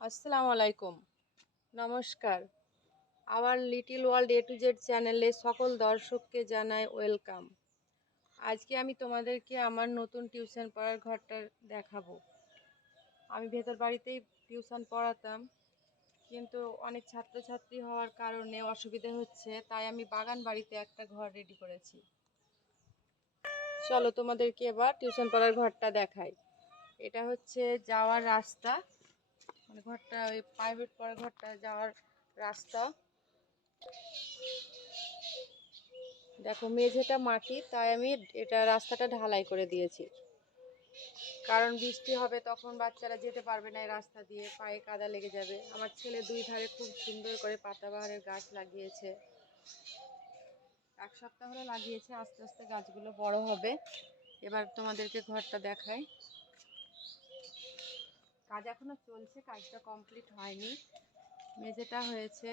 আসসালামু আলাইকুম। নমস্কার। Our little world A to Z চ্যানেলে সকল দর্শককে জানাই ওয়েলকাম। আজকে আমি তোমাদেরকে আমার নতুন টিউশন পড়ার ঘরটা দেখাবো। আমি ভেতর বাড়িতেই টিউশন পড়াতাম, কিন্তু অনেক ছাত্রছাত্রী হওয়ার কারণে অসুবিধা হচ্ছে, তাই আমি বাগান বাড়িতে একটা ঘর রেডি করেছি। চলো তোমাদেরকে এবার টিউশন পড়ার ঘরটা দেখাই। এটা হচ্ছে যাওয়ার রাস্তা। মানে ঘরটা, ওই প্রাইভেট পড়ার ঘরটা যাওয়ার রাস্তা। দেখো, মেঝেটা মাটি, তাই আমি এটা রাস্তাটা ঢালাই করে দিয়েছি। কারণ বৃষ্টি হবে তখন বাচ্চারা যেতে পারবে না এই রাস্তা দিয়ে, পায়ে কাদা লেগে যাবে। আমার ছেলে দুই ধারে খুব সুন্দর করে পাতাবাহারের গাছ লাগিয়েছে। এক সপ্তাহ হলো লাগিয়েছে, আস্তে আস্তে গাছগুলো বড় হবে। এবার তোমাদেরকে ঘরটা দেখাই। কাজ এখনও চলছে, কাজটা কমপ্লিট হয়নি। মেঝেটা হয়েছে,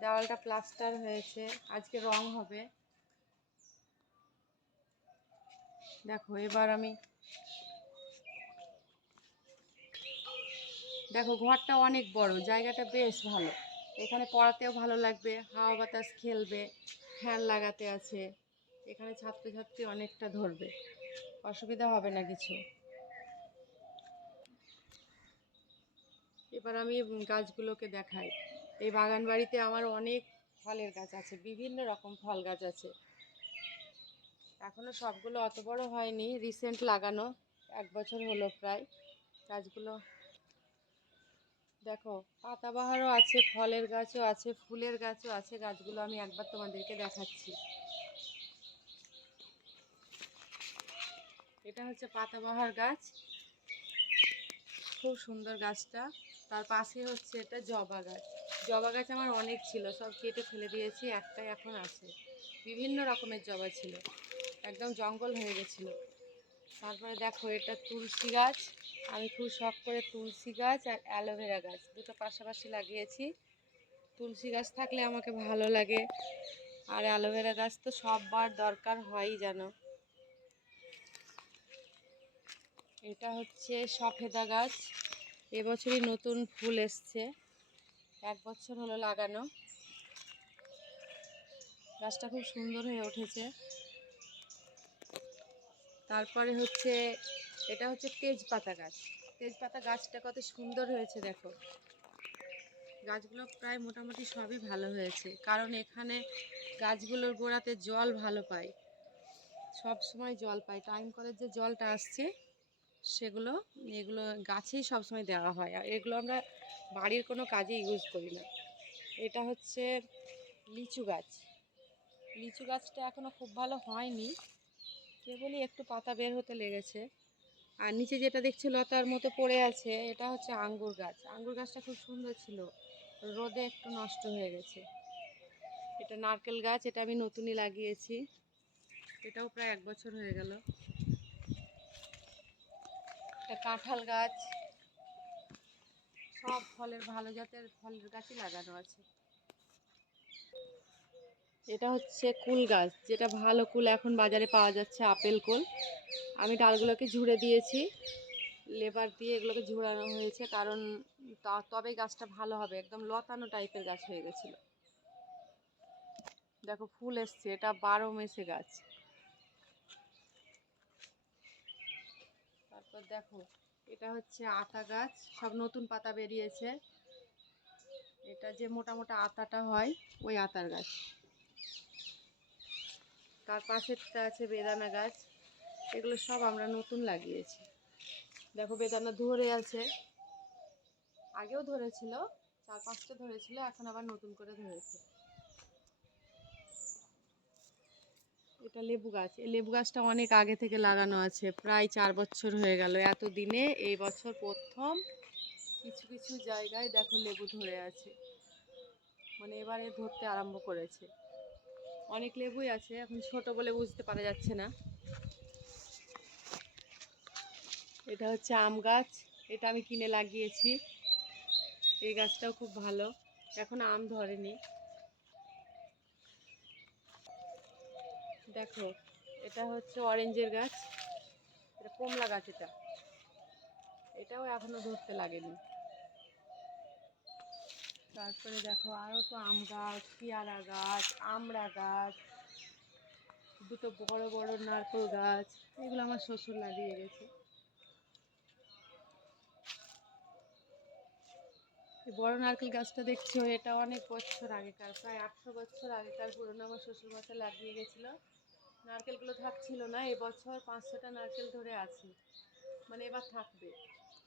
দেওয়ালটা প্লাস্টার হয়েছে, আজকে রং হবে। দেখো, এবার আমি দেখো, ঘরটা অনেক বড়, জায়গাটা বেশ ভালো। এখানে পড়াতেও ভালো লাগবে, হাওয়া বাতাস খেলবে, ফ্যান লাগাতে আছে। এখানে ছাত্রছাত্রী অনেকটা ধরবে, অসুবিধা হবে না কিছু। এবার আমি গাছগুলোকে দেখাই। এই বাগান বাড়িতে আমার অনেক ফলের গাছ আছে, বিভিন্ন রকম ফল গাছ আছে। এখনও সবগুলো অত বড় হয়নি রিসেন্ট লাগানো, এক বছর হলো প্রায়। গাছগুলো, দেখো, পাতাবাহারও আছে, ফলের গাছও আছে, ফুলের গাছও আছে, গাছগুলো আমি একবার তোমাদেরকে দেখাচ্ছি। এটা হচ্ছে পাতাবাহার গাছ। খুব সুন্দর গাছটা। তার পাশে হচ্ছে এটা জবা গাছ। জবা গাছ আমার অনেক ছিল, সব কেটে ফেলে দিয়েছি, একটাই এখন আছে। বিভিন্ন রকমের জবা ছিল, একদম জঙ্গল হয়ে গেছিল। তারপরে দেখো, এটা তুলসী গাছ, আমি খুব শখ করে তুলসী গাছ আর অ্যালোভেরা গাছ দুটো পাশাপাশি লাগিয়েছি। তুলসী গাছ থাকলে আমাকে ভালো লাগে, আর অ্যালোভেরা গাছ তো সববার দরকার হয়ই জানো। এটা হচ্ছে সফেদা গাছ এবছরই নতুন ফুল এসছে। এক বছর হলো লাগানো। গাছটা খুব সুন্দর হয়ে উঠেছে। তারপরে হচ্ছে, এটা হচ্ছে তেজপাতা গাছ। তেজপাতা গাছটা কত সুন্দর হয়েছে, দেখো। গাছগুলো প্রায় মোটামুটি সবই ভালো হয়েছে। কারণ এখানে গাছগুলোর গোড়াতে জল ভালো পায়। সব সময় জল পায়। টাইম কলের যে জলটা আসছে সেগুলো, এগুলো গাছেই সবসময় দেওয়া হয়। আর এগুলো আমরা বাড়ির কোনো কাজে ইউজ করি না। এটা হচ্ছে লিচু গাছ। লিচু গাছটা এখনও খুব ভালো হয়নি। কেবলই একটু পাতা বের হতে লেগেছে। আর নিচে যেটা দেখছি লতার মতো পড়ে আছে, এটা হচ্ছে আঙ্গুর গাছ। আঙ্গুর গাছটা খুব সুন্দর ছিল। রোদে একটু নষ্ট হয়ে গেছে। এটা নারকেল গাছ, এটা আমি নতুনই লাগিয়েছি। এটাও প্রায় এক বছর হয়ে গেল। একটা কাঁঠাল গাছ। সব ফলের, ভালো জাতের ফলের গাছই লাগানো আছে। এটা হচ্ছে কুল গাছ, যেটা ভালো কুল এখন বাজারে পাওয়া যাচ্ছে আপেল কুল। আমি ডালগুলোকে ঝুড়ে দিয়েছি, লেবার দিয়ে এগুলোকে ঝুড়ানো হয়েছে, কারণ তবে গাছটা ভালো হবে, একদম লতানো টাইপের গাছ হয়ে গেছিল। দেখো ফুল এসছে, এটা বারো মেসে গাছ তারপর দেখো, এটা হচ্ছে আতা গাছ, সব নতুন পাতা বেরিয়েছে। এটা যে মোটা মোটা আতাটা হয়, ওই আতার গাছ। তার পাশেরটা আছে বেদানা গাছ। এগুলো সব আমরা নতুন লাগিয়েছি। দেখো, বেদানা ধরে আছে। আগেও ধরেছিল, চার পাঁচটা ধরেছিল, এখন আবার নতুন করে ধরেছে। এটা লেবু গাছ। এই লেবু গাছটা অনেক আগে থেকে লাগানো আছে, প্রায় চার বছর হয়ে গেল। এত দিনে এই বছর প্রথম কিছু কিছু জায়গায় দেখো লেবু ধরে আছে। মানে এবারে ধরতে আরম্ভ করেছে। অনেক লেবুই আছে, এখন ছোট বলে বুঝতে পারা যাচ্ছে না। এটা হচ্ছে আম গাছ, এটা আমি কিনে লাগিয়েছি। এই গাছটাও খুব ভালো। এখন আম ধরেনি। দেখো, এটা হচ্ছে অরেঞ্জের গাছ। এটা কমলা গাছ এটা। এটাও এখনও ধরতে লাগেনি। তারপরে দেখো আরও তো আম গাছ, পেয়ারা গাছ, আমড়া গাছ, দুটো বড় বড় নারকেল গাছ, এগুলো আমার শ্বশুর লাগিয়ে গেছে। বড় নারকেল গাছটা দেখছ, এটা অনেক বছর আগেকার, প্রায় আটশো বছর আগেকার পুরনো আমার শ্বশুর মশাই লাগিয়ে গেছিল। নারকেলগুলো থাকছিল না, এবছর পাঁচশোটা নারকেল ধরে আছে। মানে এবার থাকবে।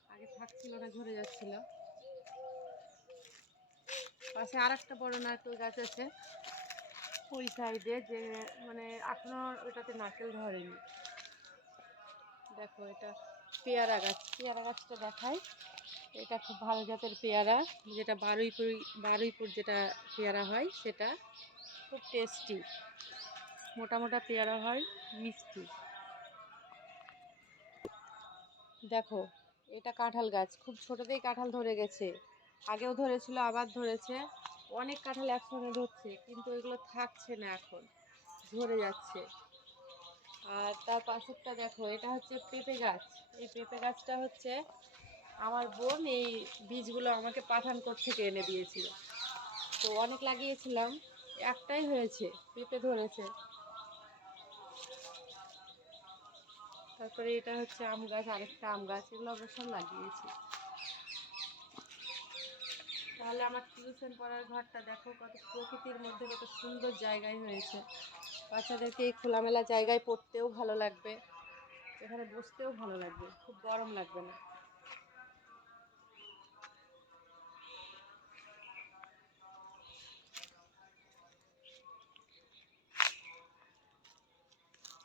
আগে থাকছিল না, ঝরে যাচ্ছিল। পাশে আর একটা বড় নারকেল গাছ আছে ওই সাইডে যে মানে এখনও ওটাতে নারকেল ধরেনি। দেখো এটা পেয়ারা গাছ। পেয়ারা গাছটা দেখাই। এটা খুব ভালো জাতের পেয়ারা, যেটা বারুইপুর বারুইপুর যেটা পেয়ারা হয়, সেটা খুব টেস্টি মোটা মোটা পেয়ারা হয়, মিষ্টি। দেখো, এটা কাঁঠাল গাছ। খুব ছোটোতেই কাঁঠাল ধরে গেছে। আগেও ধরেছিল, আবার ধরেছে। অনেক কাঁঠাল একসঙ্গে ধরছে, কিন্তু এগুলো থাকছে না এখন। ঝরে যাচ্ছে। আর তার পাশেরটা দেখো, এটা হচ্ছে পেঁপে গাছ। এই পেঁপে গাছটা হচ্ছে আমার বোন এই বীজগুলো আমাকে পাঠানকোট থেকে এনে দিয়েছিল। তো অনেক লাগিয়েছিলাম, একটাই হয়েছে, পেঁপে ধরেছে। তারপরে এটা হচ্ছে আম গাছ, আরেকটা আম গাছ, এগুলো আমরা সব লাগিয়েছি। তাহলে আমার টিউশন পড়ার ঘরটা দেখো, কত প্রকৃতির মধ্যে কত সুন্দর জায়গায় হয়েছে। বাচ্চাদেরকে এই খোলামেলা জায়গায় পড়তেও ভালো লাগবে, এখানে বসতেও ভালো লাগবে, খুব গরম লাগবে না।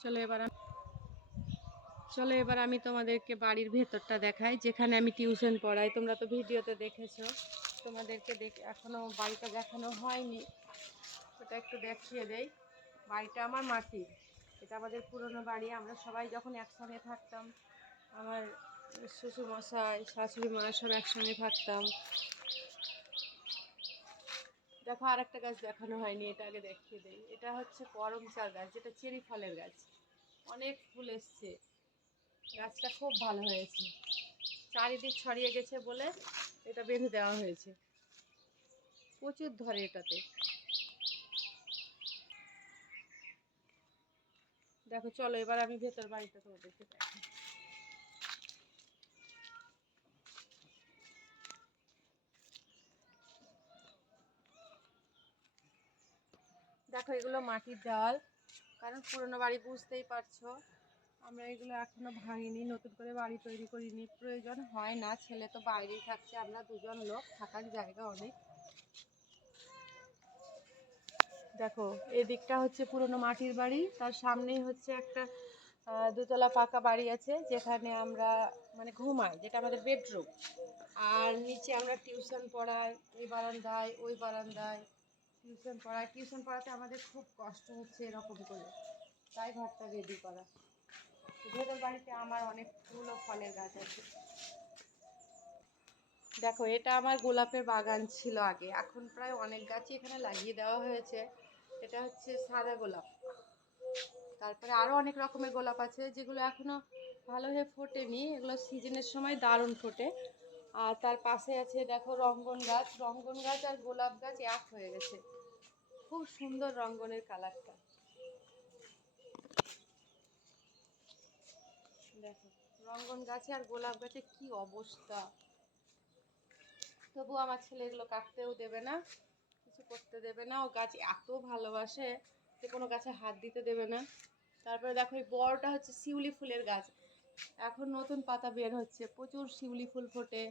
চলো এবার চলো এবার আমি তোমাদেরকে বাড়ির ভেতরটা দেখাই, যেখানে আমি টিউশন পড়াই। তোমরা তো ভিডিওতে দেখেছ। তোমাদেরকে দেখে এখনও বাড়িটা দেখানো হয়নি। ওটা একটু দেখিয়ে দেই। বাড়িটা আমার মাটির। এটা আমাদের পুরনো বাড়ি। আমরা সবাই যখন একসঙ্গে থাকতাম, আমার শ্বশুরমশাই শাশুড়ি মা সব একসঙ্গে থাকতাম। দেখো আর একটা গাছ দেখানো হয়নি, এটা আগে দেখিয়ে দেই। এটা হচ্ছে করম চা গাছ, যেটা চেরি ফলের গাছ। অনেক ফুল এসছে। গাছটা খুব ভালো হয়েছে। চারিদিক ছড়িয়ে গেছে বলে এটা বেঁধে দেওয়া হয়েছে। প্রচুর ধরে এটাতে। দেখো, চলো, এবার আমি ভেতর বাড়িটা তোমাদেরকে দেখো, এগুলো মাটির দেওয়াল কারণ পুরনো বাড়ি বুঝতেই পারছ। আমরা এগুলো এখনও ভাঙিনি, নতুন করে বাড়ি তৈরি করিনি। প্রয়োজন হয় না, ছেলে তো বাইরেই থাকছে, আমরা দুজন লোক, থাকার জায়গা অনেক। দেখো, এদিকটা হচ্ছে পুরনো মাটির বাড়ি, তার সামনেই হচ্ছে একটা দোতলা পাকা বাড়ি আছে, যেখানে আমরা মানে ঘুমাই, যেটা আমাদের বেডরুম আর নিচে আমরা টিউশন পড়াই, এই বারান্দায়, ওই বারান্দায়। টিউশন পড়াই, টিউশন পড়াতে আমাদের খুব কষ্ট হচ্ছে এরকম করে। তাই ঘরটা রেডি করা। ভেতর বাড়িতে আমার অনেক ফুল ফলের গাছ আছে। দেখো, এটা আমার গোলাপের বাগান ছিল আগে। এখন প্রায় অনেক গাছই এখানে লাগিয়ে দেওয়া হয়েছে। এটা হচ্ছে সাদা গোলাপ। তারপরে আরও অনেক রকমের গোলাপ আছে, যেগুলো এখনও ভালোভাবে ফোটেনি। এগুলো সিজনের সময় দারুণ ফোটে। আর তার পাশে আছে, দেখো, রঙ্গন গাছ। রঙ্গন গাছ আর গোলাপ গাছ এক হয়ে গেছে। খুব সুন্দর রঙ্গনের কালারটা। দেখো, রঙ্গন গাছে আর গোলাপ গাছে কি অবস্থা? তবু আমার ছেলে এগুলো কাটতেও দেবে না, কিছু করতে দেবে না। ও গাছ এত ভালোবাসে যে কোনো গাছে হাত দিতে দেবে না। তারপরে দেখো, এই বড়টা হচ্ছে শিউলি ফুলের গাছ। এখন নতুন পাতা বের হচ্ছে, প্রচুর শিউলি ফুল ফোটে।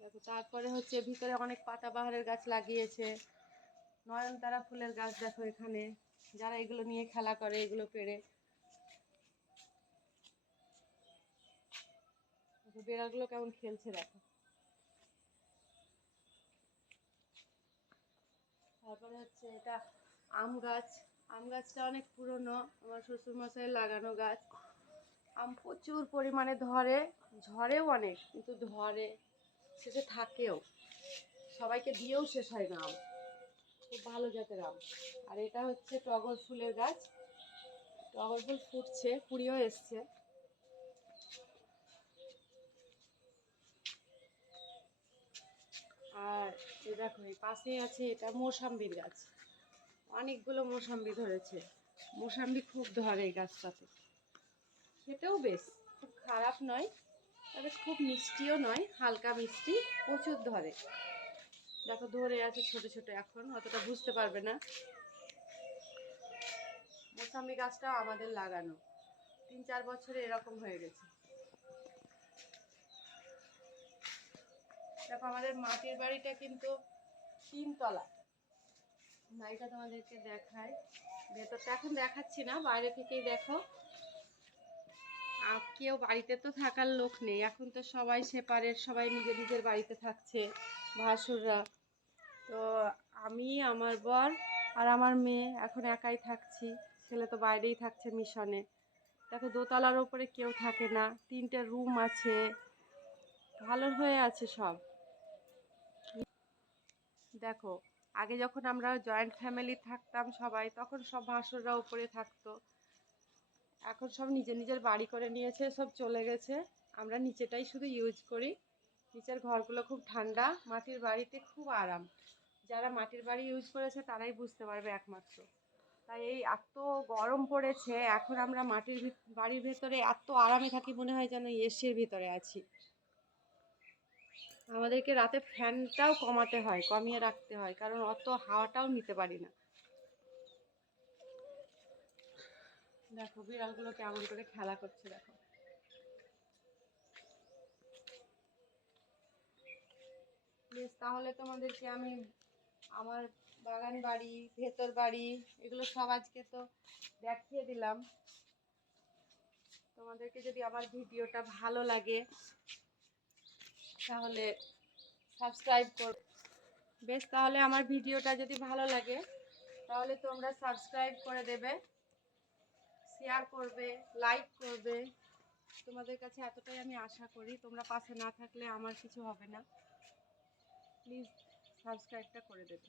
দেখো, তারপরে হচ্ছে ভিতরে অনেক পাতাবাহারের গাছ লাগিয়েছে। নয়নতারা ফুলের গাছ দেখো এখানে, যারা এগুলো নিয়ে খেলা করে, এগুলো পেড়ে। বিড়ালগুলো কেমন খেলছে দেখো। তারপরে হচ্ছে এটা আম গাছ। আম গাছটা অনেক পুরনো, আমার শ্বশুরমশাই লাগানো গাছ। আম প্রচুর পরিমাণে ধরে, ঝরেও অনেক, কিন্তু ধরে, শেষে থাকেও। সবাইকে দিয়েও শেষ হয় না আম। খুব ভালো জাতের আম। আর এটা হচ্ছে টগর ফুলের গাছ। টগর ফুল ফুটছে কুড়িও এসছে। আর দেখো, এই পাশেই আছে এটা মৌসাম্বির গাছ। অনেকগুলো মৌসাম্বি ধরেছে। মৌসাম্বি খুব ধরে এই গাছটাতে। খেতেও বেশ, খুব খারাপ নয়, তবে খুব মিষ্টিও নয়, হালকা মিষ্টি, প্রচুর ধরে। দেখো, ধরে আছে ছোট ছোট এখন, অতটা বুঝতে পারবে না। মৌসাম্বি গাছটাও আমাদের লাগানো। তিন চার বছরে এরকম হয়ে গেছে। দেখো, আমাদের মাটির বাড়িটা কিন্তু তিনতলা। বাড়িটা তোমাদেরকে দেখায় ভেতরটা এখন দেখাচ্ছি না, বাইরে থেকেই দেখো। আর কেউ বাড়িতে তো থাকার লোক নেই। এখন তো সবাই সেপারেট, সবাই নিজের নিজের বাড়িতে থাকছে, ভাসুররা। তো আমি, আমার বর আর আমার মেয়ে এখন একাই থাকছি। ছেলে তো বাইরেই থাকছে মিশনে। দেখো, দোতলার ওপরে কেউ থাকে না। তিনটে রুম আছে। ভালো হয়ে আছে সব। দেখো, আগে যখন আমরা জয়েন্ট ফ্যামিলি থাকতাম সবাই, তখন সব ভাসুররা উপরে থাকতো। এখন সব নিজের নিজের বাড়ি করে নিয়েছে, সব চলে গেছে। আমরা নিচেটাই শুধু ইউজ করি। নিচের ঘরগুলো খুব ঠান্ডা, মাটির বাড়িতে খুব আরাম। যারা মাটির বাড়ি ইউজ করেছে তারাই বুঝতে পারবে একমাত্র। তাই এই এত গরম পড়েছে, এখন আমরা মাটির বাড়ির ভেতরে এত আরামে থাকি, মনে হয় যেন এসির ভিতরে আছি। আমাদেরকে রাতে ফ্যানটাও কমাতে হয়, কমিয়ে রাখতে হয়, কারণ অত হাওয়াটাও নিতে পারি না। দেখো, বিড়ালগুলো কেমন করে খেলা করছে, দেখো। বেশ, তাহলে তোমাদেরকে আমি আমার বাগান বাড়ি, ভেতর বাড়ি, এগুলো সব আজকে তো দেখিয়ে দিলাম। তোমাদেরকে যদি আমার ভিডিওটা ভালো লাগে তাহলে সাবস্ক্রাইব কর বেশ, তাহলে আমার ভিডিওটা যদি ভালো লাগে, তাহলে তোমরা সাবস্ক্রাইব করে দেবে শেয়ার করবে লাইক করবে। তোমাদের কাছে এতটাই আমি আশা করি, তোমরা পাশে না থাকলে আমার কিছু হবে না। প্লিজ সাবস্ক্রাইবটা করে দেবে।